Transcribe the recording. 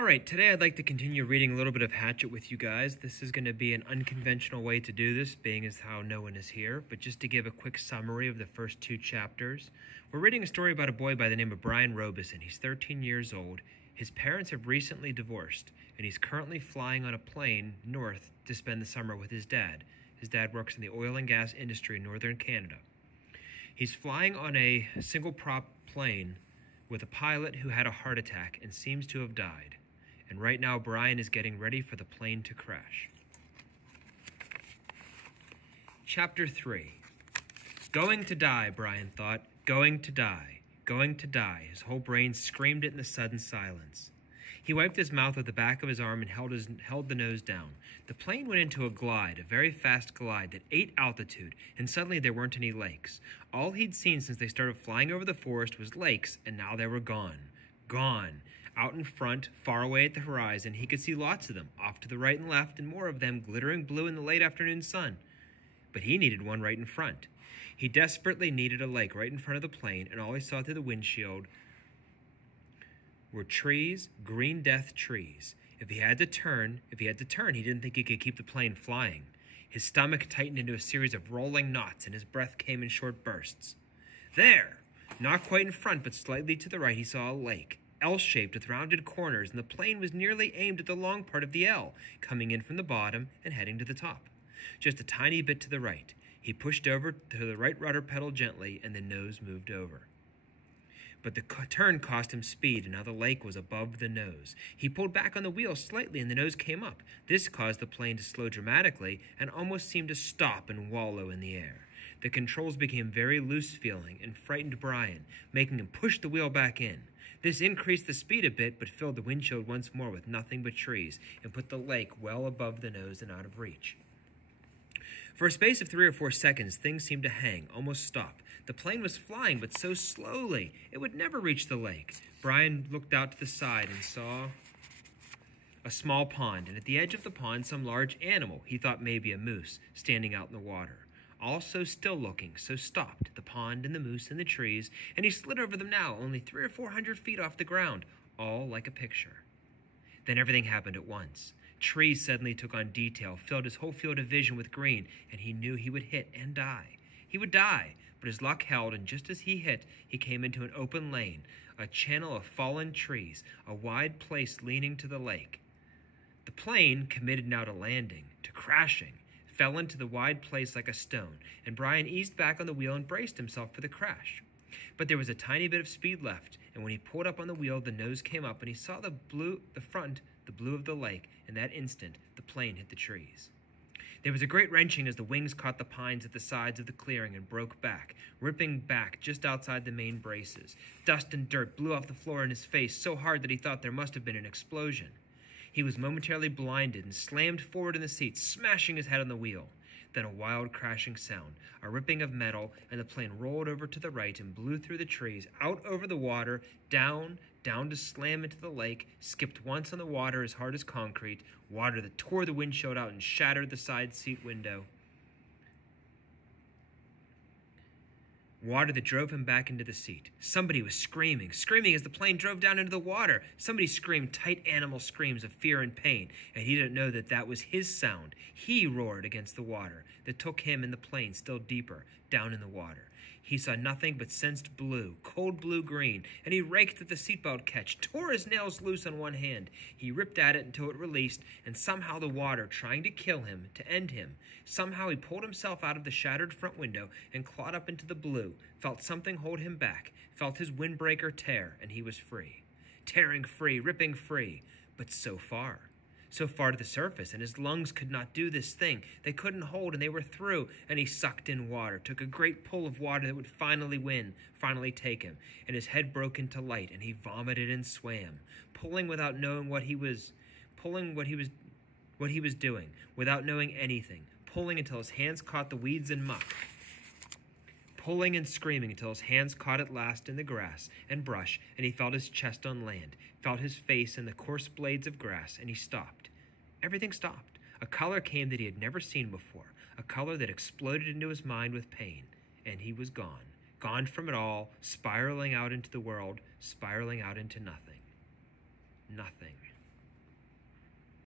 Alright, today I'd like to continue reading a little bit of Hatchet with you guys. This is going to be an unconventional way to do this, being as how no one is here, but just to give a quick summary of the first two chapters. We're reading a story about a boy by the name of Brian Robeson. He's 13 years old. His parents have recently divorced, and he's currently flying on a plane north to spend the summer with his dad. His dad works in the oil and gas industry in northern Canada. He's flying on a single-prop plane with a pilot who had a heart attack and seems to have died. And right now, Brian is getting ready for the plane to crash. Chapter 3. Going to die, Brian thought. Going to die. Going to die. His whole brain screamed it in the sudden silence. He wiped his mouth with the back of his arm and held the nose down. The plane went into a glide, a very fast glide that ate altitude, and suddenly there weren't any lakes. All he'd seen since they started flying over the forest was lakes, and now they were gone. Gone. Out in front, far away at the horizon, he could see lots of them, off to the right and left, and more of them glittering blue in the late afternoon sun. But he needed one right in front. He desperately needed a lake right in front of the plane, and all he saw through the windshield were trees, green death trees. If he had to turn, he didn't think he could keep the plane flying. His stomach tightened into a series of rolling knots, and his breath came in short bursts. There! Not quite in front, but slightly to the right, he saw a lake. L-shaped with rounded corners, and the plane was nearly aimed at the long part of the L, coming in from the bottom and heading to the top. Just a tiny bit to the right. He pushed over to the right rudder pedal gently, and the nose moved over. But the turn cost him speed, and now the lake was above the nose. He pulled back on the wheel slightly, and the nose came up. This caused the plane to slow dramatically and almost seemed to stop and wallow in the air. The controls became very loose-feeling and frightened Brian, making him push the wheel back in. This increased the speed a bit, but filled the windshield once more with nothing but trees, and put the lake well above the nose and out of reach. For a space of 3 or 4 seconds, things seemed to hang, almost stop. The plane was flying, but so slowly, it would never reach the lake. Brian looked out to the side and saw a small pond, and at the edge of the pond, some large animal, he thought maybe a moose, standing out in the water. All so still looking, so stopped, the pond and the moose and the trees, and he slid over them now, only 300 or 400 feet off the ground, all like a picture. Then everything happened at once. Trees suddenly took on detail, filled his whole field of vision with green, and he knew he would hit and die. He would die, but his luck held, and just as he hit, he came into an open lane, a channel of fallen trees, a wide place leaning to the lake. The plane, committed now to landing, to crashing, fell into the wide place like a stone, and Brian eased back on the wheel and braced himself for the crash. But there was a tiny bit of speed left, and when he pulled up on the wheel, the nose came up, and he saw the blue of the lake. In that instant, the plane hit the trees. There was a great wrenching as the wings caught the pines at the sides of the clearing and broke back, ripping back just outside the main braces. Dust and dirt blew off the floor in his face so hard that he thought there must have been an explosion. He was momentarily blinded and slammed forward in the seat, smashing his head on the wheel. Then a wild crashing sound, a ripping of metal, and the plane rolled over to the right and blew through the trees, out over the water, down to slam into the lake, skipped once on the water as hard as concrete, water that tore the windshield out and shattered the side seat window. Water that drove him back into the seat. Somebody was screaming as the plane drove down into the water. Somebody screamed tight animal screams of fear and pain, and he didn't know that was his sound. He roared against the water that took him and the plane still deeper, down in the water. He saw nothing but sensed blue, cold blue-green, and he raked at the seatbelt catch, tore his nails loose on one hand. He ripped at it until it released, and somehow the water, trying to kill him, to end him, somehow he pulled himself out of the shattered front window and clawed up into the blue, felt something hold him back, felt his windbreaker tear, and he was free. Tearing free, ripping free, but so far to the surface, and his lungs could not do this thing. They couldn't hold, and they were through, and he sucked in water, took a great pull of water that would finally take him, and his head broke into light, and he vomited and swam, pulling without knowing what he was doing, without knowing anything, pulling until his hands caught the weeds and muck, pulling and screaming until his hands caught at last in the grass and brush, and he felt his chest on land, felt his face in the coarse blades of grass, and he stopped. Everything stopped. A color came that he had never seen before, a color that exploded into his mind with pain, and he was gone from it all, spiraling out into the world, spiraling out into nothing. Nothing.